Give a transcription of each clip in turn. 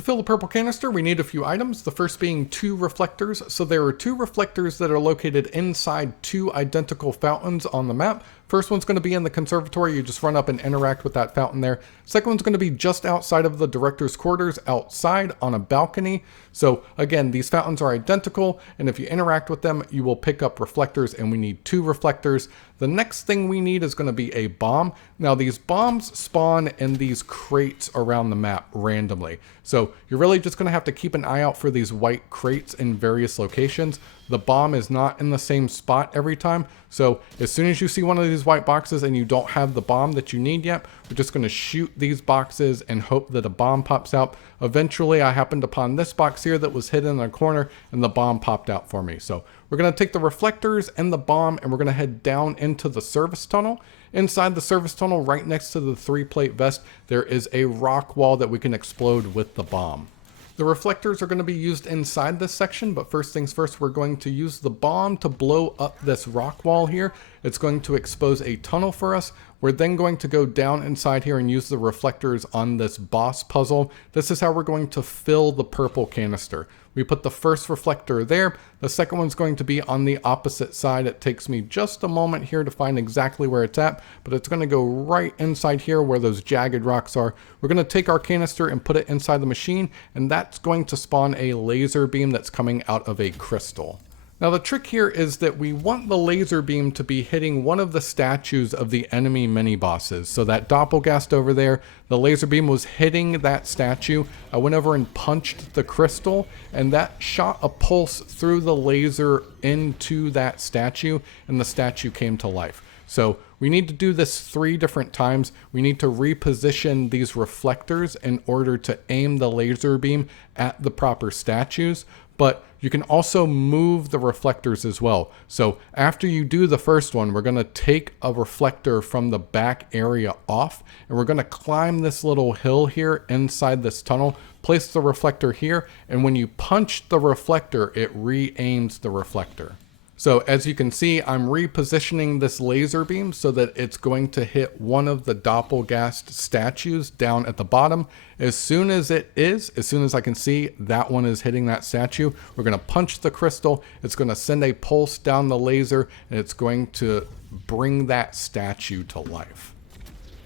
To fill the purple canister, we need a few items, the first being 2 reflectors. So there are 2 reflectors that are located inside 2 identical fountains on the map. First one's going to be in the conservatory, you just run up and interact with that fountain there. Second one's going to be just outside of the director's quarters, outside on a balcony. So again, these fountains are identical, and if you interact with them, you will pick up reflectors, and we need 2 reflectors. The next thing we need is going to be a bomb. Now these bombs spawn in these crates around the map randomly. So you're really just going to have to keep an eye out for these white crates in various locations. The bomb is not in the same spot every time. So as soon as you see one of these white boxes and you don't have the bomb that you need yet, we're just going to shoot these boxes and hope that a bomb pops out. Eventually I happened upon this box here that was hidden in a corner and the bomb popped out for me. So we're going to take the reflectors and the bomb and we're going to head down into the service tunnel. Inside the service tunnel, right next to the 3-plate vest, there is a rock wall that we can explode with the bomb. The reflectors are going to be used inside this section, but first things first, we're going to use the bomb to blow up this rock wall here. It's going to expose a tunnel for us. We're then going to go down inside here and use the reflectors on this boss puzzle. This is how we're going to fill the purple canister. We put the first reflector there. The second one's going to be on the opposite side. It takes me just a moment here to find exactly where it's at, but it's going to go right inside here where those jagged rocks are. We're going to take our canister and put it inside the machine, and that's going to spawn a laser beam that's coming out of a crystal. Now the trick here is that we want the laser beam to be hitting one of the statues of the enemy mini-bosses. So that Doppelgast over there, the laser beam was hitting that statue. I went over and punched the crystal, and that shot a pulse through the laser into that statue, and the statue came to life. So we need to do this 3 different times. We need to reposition these reflectors in order to aim the laser beam at the proper statues. But you can also move the reflectors as well. So after you do the first one, we're going to take a reflector from the back area off, and we're going to climb this little hill here inside this tunnel, place the reflector here, and when you punch the reflector, it re-aims the reflector. So as you can see, I'm repositioning this laser beam so that it's going to hit one of the Doppelgast statues down at the bottom. As soon as I can see that one is hitting that statue, we're going to punch the crystal. It's going to send a pulse down the laser, and it's going to bring that statue to life.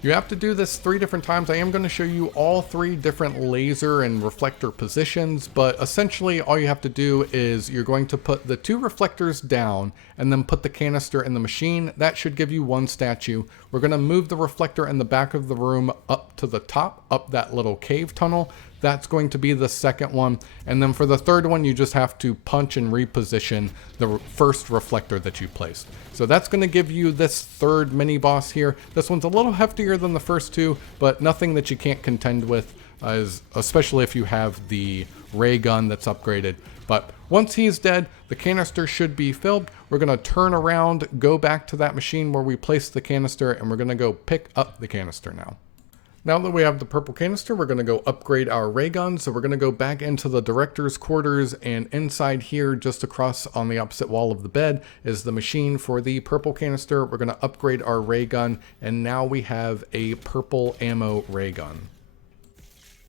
You have to do this 3 different times. I am going to show you all 3 different laser and reflector positions, but essentially all you have to do is you're going to put the 2 reflectors down and then put the canister in the machine. That should give you 1 statue. We're going to move the reflector in the back of the room up to the top, up that little cave tunnel. That's going to be the second one. And then for the third one, you just have to punch and reposition the first reflector that you placed. So that's going to give you this 3rd mini boss here. This one's a little heftier than the first 2, but nothing that you can't contend with, especially if you have the ray gun that's upgraded. But once he's dead, the canister should be filled. We're going to turn around, go back to that machine where we placed the canister, and we're going to go pick up the canister now. Now that we have the purple canister, we're going to go upgrade our ray gun. So we're going to go back into the director's quarters, and inside here, just across on the opposite wall of the bed, is the machine for the purple canister. We're going to upgrade our ray gun, and now we have a purple ammo ray gun.